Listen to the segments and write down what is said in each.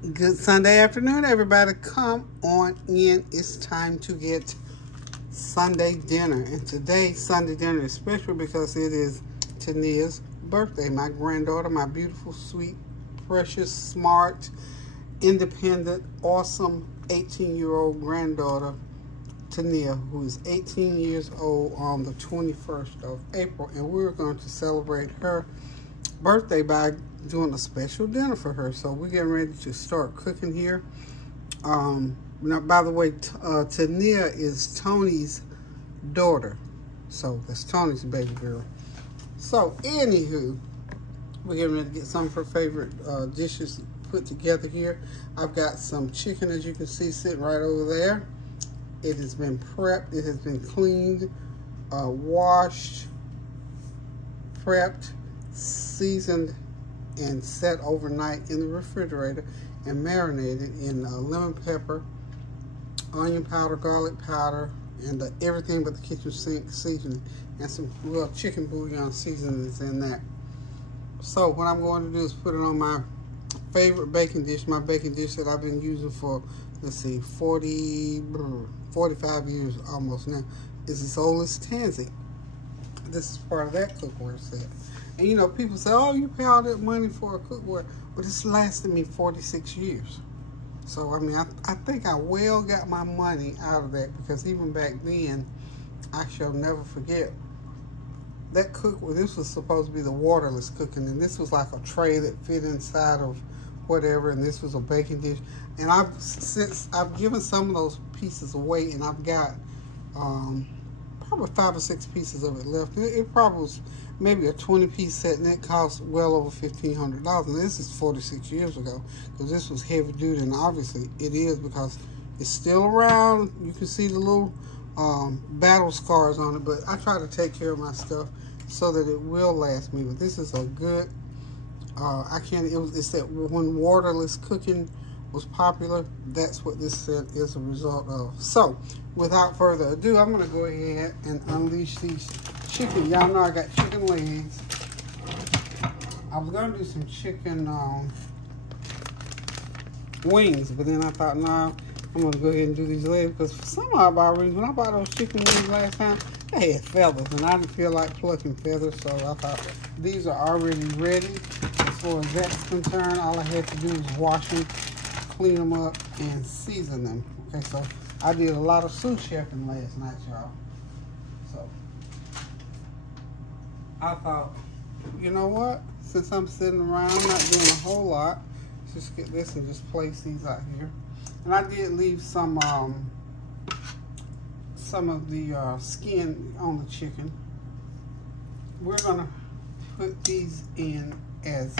Good Sunday afternoon, everybody. Come on in. It's time to get Sunday dinner. And today, Sunday dinner is special because it is Tonnia's birthday. My granddaughter, my beautiful, sweet, precious, smart, independent, awesome 18-year-old granddaughter, Tonnia, who is 18 years old on the 21st of April. And we're going to celebrate her birthday by doing a special dinner for her. So we're getting ready to start cooking here. Now, by the way, Tonnia is Tony's daughter. So that's Tony's baby girl. So anywho, we're getting ready to get some of her favorite dishes put together here. I've got some chicken, as you can see, sitting right over there. It has been prepped. It has been cleaned, washed, prepped, seasoned, and set overnight in the refrigerator and marinated in lemon pepper, onion powder, garlic powder, and everything but the kitchen sink seasoning, and some chicken bouillon seasonings in that. So what I'm going to do is put it on my favorite baking dish, my baking dish that I've been using for, let's see, 45 years almost now. Is this oldest Tansy. This is part of that cookware set. And you know, people say, oh, you pay all that money for a cookware, but it's lasted me 46 years. So, I mean, I think I well got my money out of that, because even back then, I shall never forget, that cookware, this was supposed to be the waterless cooking, and this was like a tray that fit inside of whatever, and this was a baking dish. And I've given some of those pieces away, and I've got probably 5 or 6 pieces of it left. It probably was maybe a 20-piece set, and it cost well over $1,500. And this is 46 years ago, because this was heavy duty, and obviously it is, because it's still around. You can see the little battle scars on it, but I try to take care of my stuff so that it will last me. But this is a good, it's that when waterless cooking was popular, that's what this set is a result of. So, without further ado, I'm going to go ahead and unleash these chicken. Y'all know I got chicken legs. I was going to do some chicken wings, but then I thought, no, I'm going to go ahead and do these legs, because for some odd reason, when I bought those chicken wings last time, they had feathers, and I didn't feel like plucking feathers, so I thought these are already ready. As far as that's concerned, all I had to do was wash them, clean them up, and season them. Okay, so I did a lot of sous chefing last night, y'all. So I thought, you know what? Since I'm sitting around, I'm not doing a whole lot. Let's just get this and just place these out here. And I did leave some of the skin on the chicken. We're gonna put these in as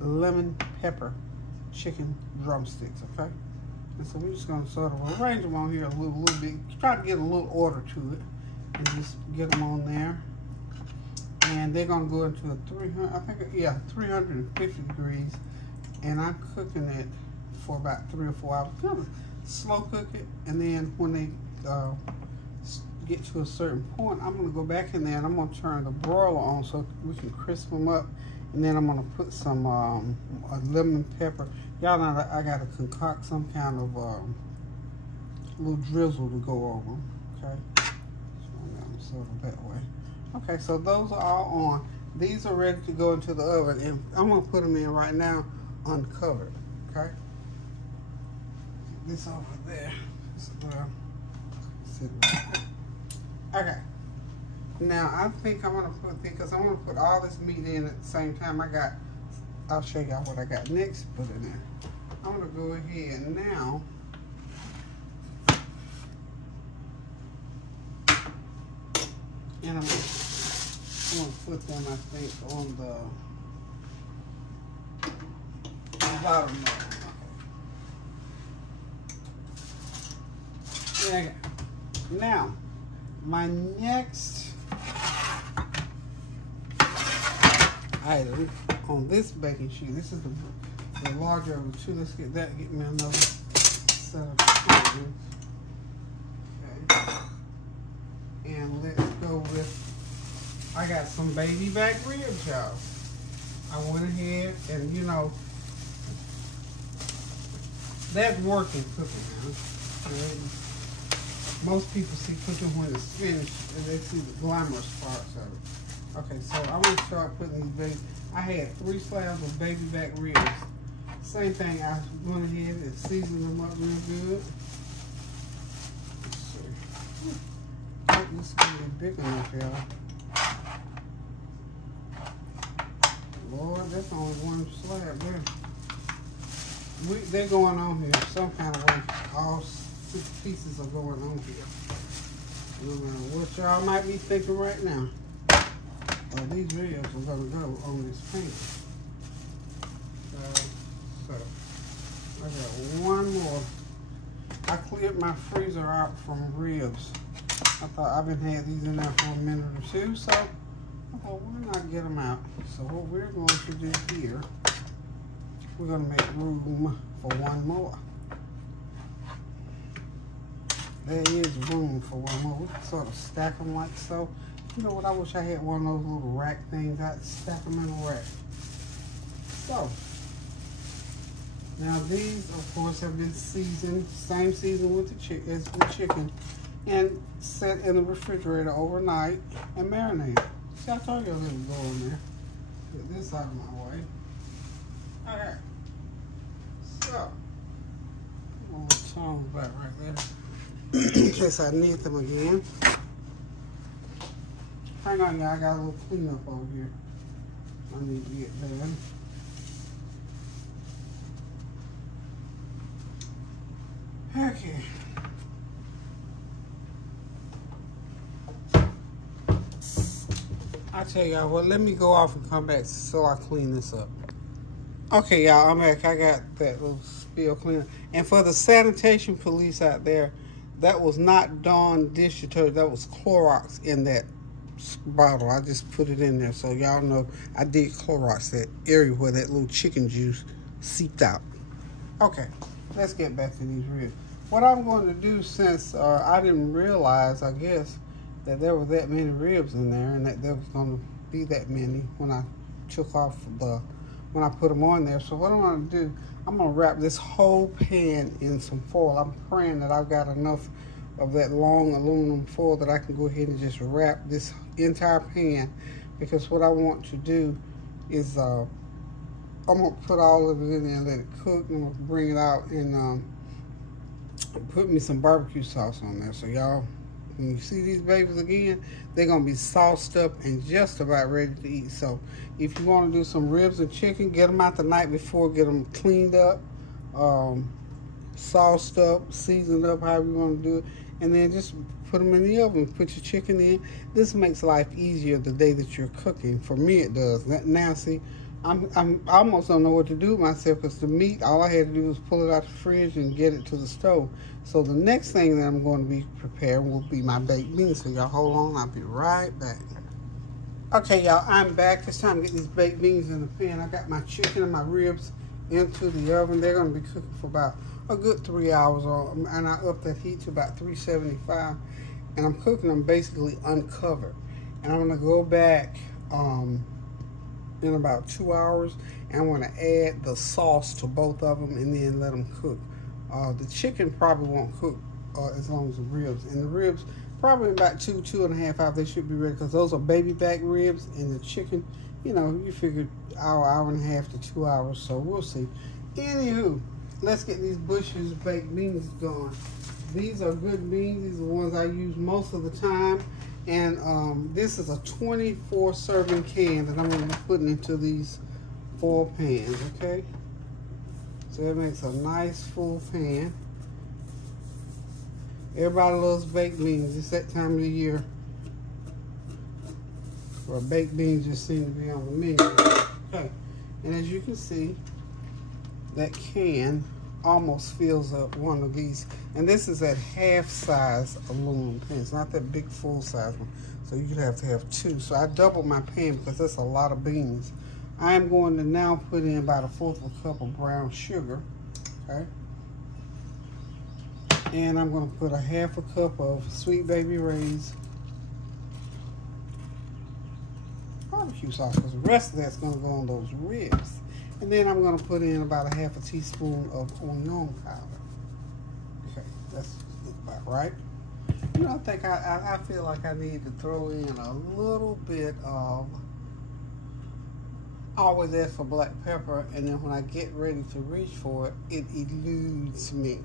lemon pepper chicken drumsticks, okay? And so we're just gonna sort of arrange them on here a little bit, try to get a little order to it, and just get them on there. And they're gonna go into a 350 degrees, and I'm cooking it for about 3 or 4 hours. Kind of slow cook it, and then when they get to a certain point, I'm gonna go back in there and I'm gonna turn the broiler on so we can crisp them up. And then I'm gonna put some lemon pepper. Y'all know that I gotta concoct some kind of little drizzle to go over them, okay? So I'm sort of that way. Okay, so those are all on. These are ready to go into the oven, and I'm gonna put them in right now uncovered, okay? This over there. Sit right there. Okay. Now I think I'm gonna put, because I'm gonna put all this meat in at the same time. I'll show y'all what I got next. Put it in. I'm gonna go ahead now. And I'm gonna put them, I think, on the bottom of them. Okay. Now, my next item on this baking sheet, this is the larger of the two. Let's get that, get me another set of chicken. Okay. And let's go with, I got some baby back ribs, y'all. I went ahead and, you know, That's working cooking now. And most people see cooking when it's finished and they see the glamorous parts of it. Okay, so I'm going to start putting these baby. I had 3 slabs of baby back ribs. Same thing, I went ahead and seasoned them up real good. Let's see. Oh, this is going to be big enough, y'all. Lord, that's only 1 slab there. They're going on here some kind of way. All 6 pieces are going on here. No matter what y'all might be thinking right now. These ribs are going to go on this pan. So, I got 1 more. I cleared my freezer out from ribs. I thought I've been had these in there for a minute or 2, so I thought, why not get them out? So what we're going to do here, we're going to make room for 1 more. There is room for 1 more. We can sort of stack them like so. You know what, I wish I had one of those little rack things. I'd stack them in a rack. So, now these, of course, have been seasoned, same season with the as the chicken, and set in the refrigerator overnight and marinated. See, I told you I was going to go in there. Get this out of my way. Okay. So, I'm going to turn back right there in case I need them again. Hang on, y'all. I got a little cleanup over here. I need to get done. Okay. I tell y'all what, let me go off and come back so I clean this up. Okay, y'all, I'm back. I got that little spill cleaner. And for the sanitation police out there, that was not Dawn dish detergent. That was Clorox in that bottle. I just put it in there so y'all know I did Clorox that area where that little chicken juice seeped out. Okay, let's get back to these ribs. What I'm going to do, since I didn't realize, I guess, that there were that many ribs in there and that there was going to be that many when I took off when I put them on there. So what I'm going to do, I'm going to wrap this whole pan in some foil. I'm praying that I've got enough of that long aluminum foil that I can go ahead and just wrap this entire pan, because what I want to do is I'm going to put all of it in there and let it cook, and I'm going to bring it out and put me some barbecue sauce on there. So y'all, when you see these babies again, they're going to be sauced up and just about ready to eat. So if you want to do some ribs and chicken, get them out the night before, get them cleaned up, sauced up, seasoned up, however you want to do it, and then just put them in the oven. Put your chicken in. This makes life easier the day that you're cooking. For me, it does. Now, see, I almost don't know what to do with myself, because the meat, all I had to do was pull it out the fridge and get it to the stove. So the next thing that I'm going to be preparing will be my baked beans. So y'all hold on, I'll be right back. Okay, y'all, I'm back. It's time to get these baked beans in the pan. I got my chicken and my ribs into the oven. They're going to be cooking for about a good 3 hours, and I upped that heat to about 375, and I'm cooking them basically uncovered. And I'm going to go back in about 2 hours, and I'm going to add the sauce to both of them and then let them cook. The chicken probably won't cook as long as the ribs, and the ribs probably about 2.5 hours they should be ready, because those are baby back ribs, and the chicken, you know, you figure hour and a half to 2 hours, so we'll see. Anywho, let's get these Bush's baked beans going. These are good beans. These are the ones I use most of the time. And this is a 24 serving can that I'm going to be putting into these 4 pans, okay? So that makes a nice full pan. Everybody loves baked beans. It's that time of the year where baked beans just seem to be on the menu. Okay, and as you can see, that can almost fills up one of these, and this is that half size aluminum pan. It's not that big full size one, so you'd have to have 2. So I doubled my pan because that's a lot of beans. I am going to now put in about 1/4 cup of brown sugar, okay, and I'm going to put 1/2 cup of Sweet Baby Ray's barbecue sauce, because the rest of that's going to go on those ribs. And then I'm going to put in about a half a teaspoon of onion powder. Okay, that's about right. You know, I think I feel like I need to throw in a little bit of, I always ask for black pepper, and then when I get ready to reach for it, it eludes me.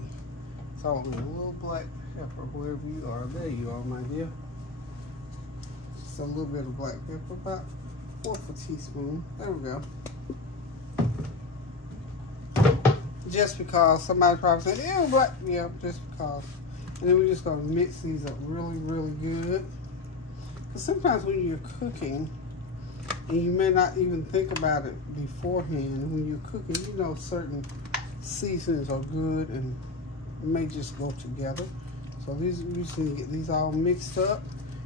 So I want a little black pepper wherever you are. There you are, my dear. Just a little bit of black pepper, about 1/4 teaspoon. There we go. Just because somebody probably said, ew, black. Yeah, just because. And then we're just going to mix these up really, really good. Because sometimes when you're cooking, and you may not even think about it beforehand, when you're cooking, you know certain seasonings are good and may just go together. So these, we just need to get these all mixed up.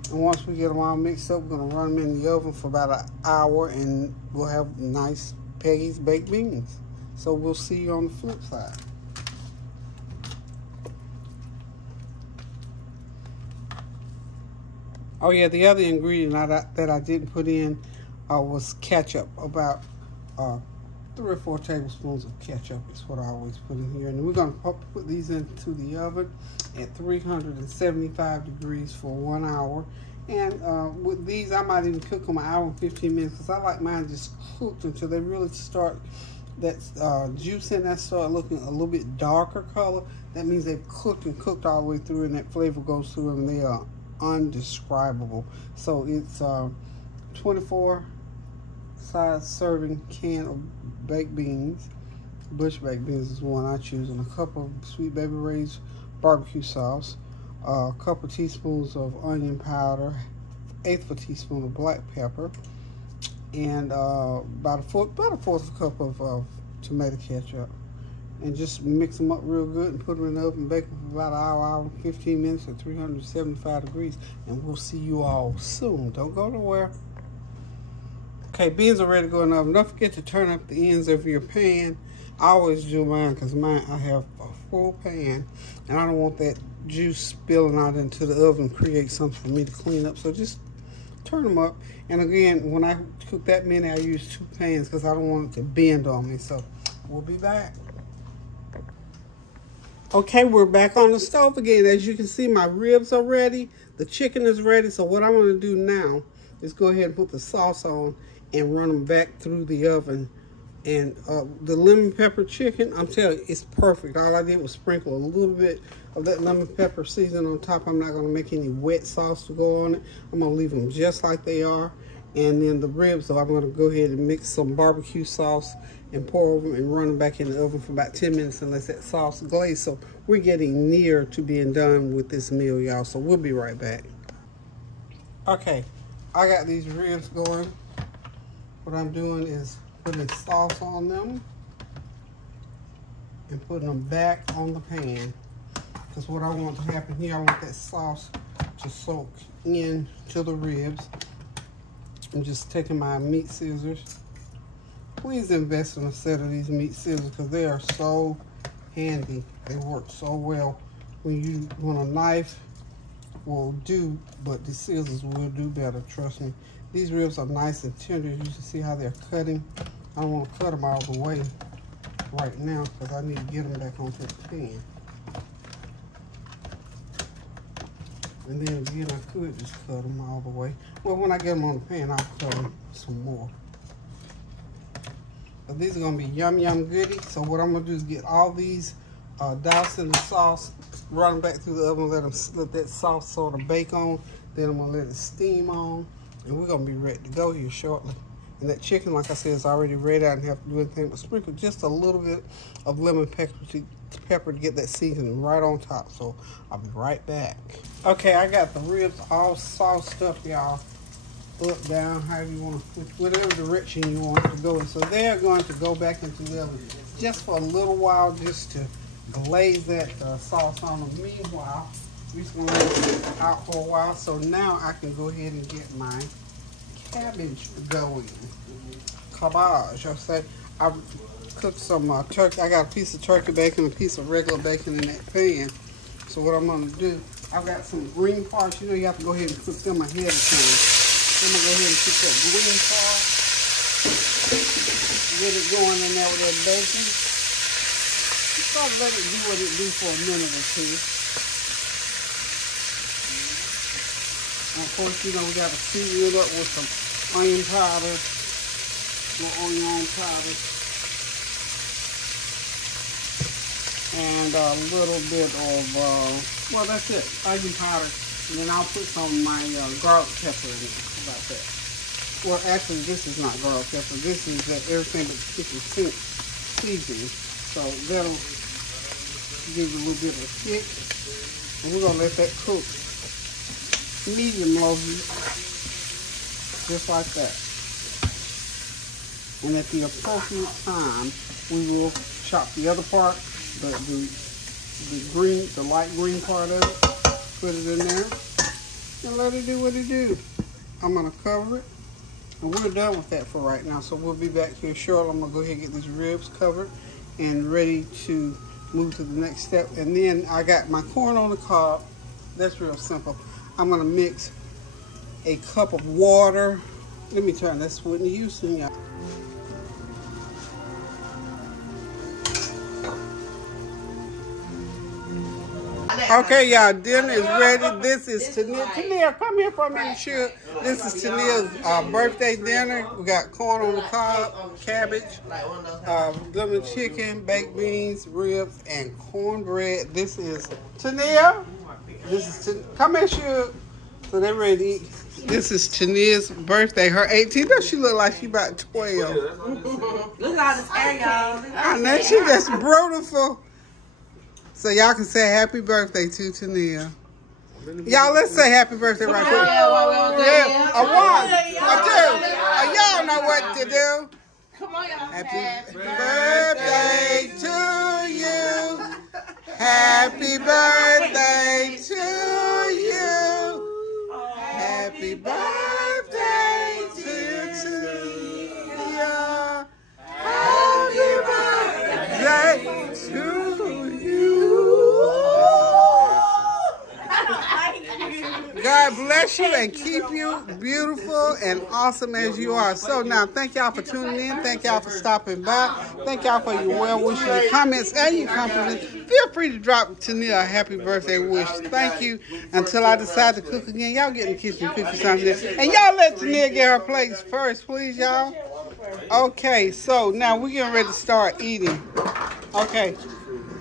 And once we get them all mixed up, we're going to run them in the oven for about an hour, and we'll have nice Peggy's baked beans. So we'll see you on the flip side. Oh yeah, the other ingredient that I didn't put in was ketchup. About 3 or 4 tablespoons of ketchup is what I always put in here. And we're going to put these into the oven at 375 degrees for 1 hour. And with these, I might even cook them 1 hour and 15 minutes because I like mine just cooked until they really start, that juice in that start looking a little bit darker color. That means they've cooked and cooked all the way through, and that flavor goes through them, and they are undescribable. So it's 24 size serving can of baked beans. Bush baked beans is one I choose, and a cup of Sweet Baby Ray's barbecue sauce, a couple teaspoons of onion powder, 1/8 of a teaspoon of black pepper, and about a fourth cup of tomato ketchup. And just mix them up real good and put them in the oven and bake them for about an hour and 15 minutes at 375 degrees. And we'll see you all soon. Don't go nowhere. Okay, beans are ready to go in the oven. Don't forget to turn up the ends of your pan. I always do mine because I have a full pan, and I don't want that juice spilling out into the oven, create something for me to clean up. So just turn them up. And again, when I cook that many, I use 2 pans because I don't want it to bend on me. So we'll be back. Okay, we're back on the stove again. As you can see, my ribs are ready. The chicken is ready. So what I'm going to do now is go ahead and put the sauce on and run them back through the oven. And the lemon pepper chicken, I'm telling you, it's perfect. All I did was sprinkle a little bit of that lemon pepper seasoning on top. I'm not going to make any wet sauce to go on it. I'm going to leave them just like they are. And then the ribs, so I'm going to go ahead and mix some barbecue sauce and pour over them and run them back in the oven for about 10 minutes and let that sauce glaze. So we're getting near to being done with this meal, y'all. So we'll be right back. Okay, I got these ribs going. What I'm doing is putting sauce on them and putting them back on the pan. Because what I want to happen here, I want that sauce to soak into the ribs. I'm just taking my meat scissors. Please invest in a set of these meat scissors because they are so handy. They work so well. When a knife will do, but the scissors will do better, trust me. These ribs are nice and tender. You can see how they're cutting. I don't want to cut them all the way right now because I need to get them back onto the pan. And then again, I could just cut them all the way. Well, when I get them on the pan, I'll cut them some more. But these are going to be yum, yum goody. So what I'm going to do is get all these doused in the sauce, run them back through the oven, let that sauce sort of bake on. Then I'm going to let it steam on. And we're going to be ready to go here shortly. And that chicken, like I said, is already ready. I didn't have to do anything but sprinkle just a little bit of lemon pepper to get that seasoning right on top. So I'll be right back. Okay, I got the ribs all sauced up, y'all. Up, down, however you want to, whatever direction you want to go in. So they're going to go back into the oven just for a little while, just to glaze that sauce on them. Meanwhile, we're just going to let it sit out for a while. So now I can go ahead and get my cabbage going. Cabbage. I cooked some turkey. I got a piece of turkey bacon, a piece of regular bacon in that pan. So what I'm going to do, I've got some green parts. You know, you have to go ahead and cook them ahead of time. I'm going to go ahead and put that green part get it going in there with that bacon. Just gotta let it do what it do for a minute or two. And of course, you know, we gotta season it up with some onion powder, little onion powder, and a little bit of, well, that's it, onion powder. And then I'll put some of my garlic pepper in it. How about that? Well, actually, this is not garlic pepper. This is everything but chicken seasoning. So that'll give you a little bit of a kick. And we're going to let that cook medium low heat. Just like that. And at the appropriate time, we will chop the other part, the light green part of it. Put it in there and let it do what it do. I'm going to cover it. And we're done with that for right now. So we'll be back here shortly. I'm going to go ahead and get these ribs covered and ready to move to the next step. And then I got my corn on the cob. That's real simple. I'm going to mix a cup of water. Let me turn this Whitney Houston, y'all. Okay, y'all, dinner is ready. This is Tonnia. Tonnia, come here for a minute, sure. This is Tonnia's birthday dinner. We got corn on the cob, cabbage, lemon chicken, baked beans, ribs, and cornbread. This is Tonnia. Come here, sure. So they're ready to eat. This is Tonnia's birthday. Her 18th. Does she look like she about 12? Look at all this hair, y'all. I know she just beautiful. So y'all can say happy birthday to Tonnia. Y'all, let's say happy birthday right quick. Yeah, a one, a two. Y'all know what to do. Come on, y'all. Happy birthday to you. Happy birthday to you. Happy birthday to Tonnia. Happy birthday to you. God bless you and keep you beautiful and awesome as you are. So now, thank y'all for tuning in. Thank y'all for stopping by. Thank y'all for your well wishes, your comments, and your compliments. Feel free to drop Tonnia a happy birthday wish. Thank you. Until I decide to cook again, y'all get in the kitchen and cook you something. And y'all let Tonnia get her plates first, please, y'all. Okay, so now we're getting ready to start eating. Okay,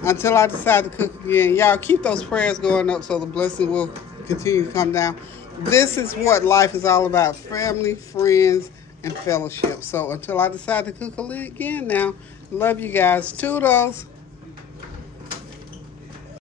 until I decide to cook again. Y'all keep those prayers going up so the blessing will continue to come down. This is what life is all about: family, friends, and fellowship. So until I decide to cook again now, love you guys. Toodles.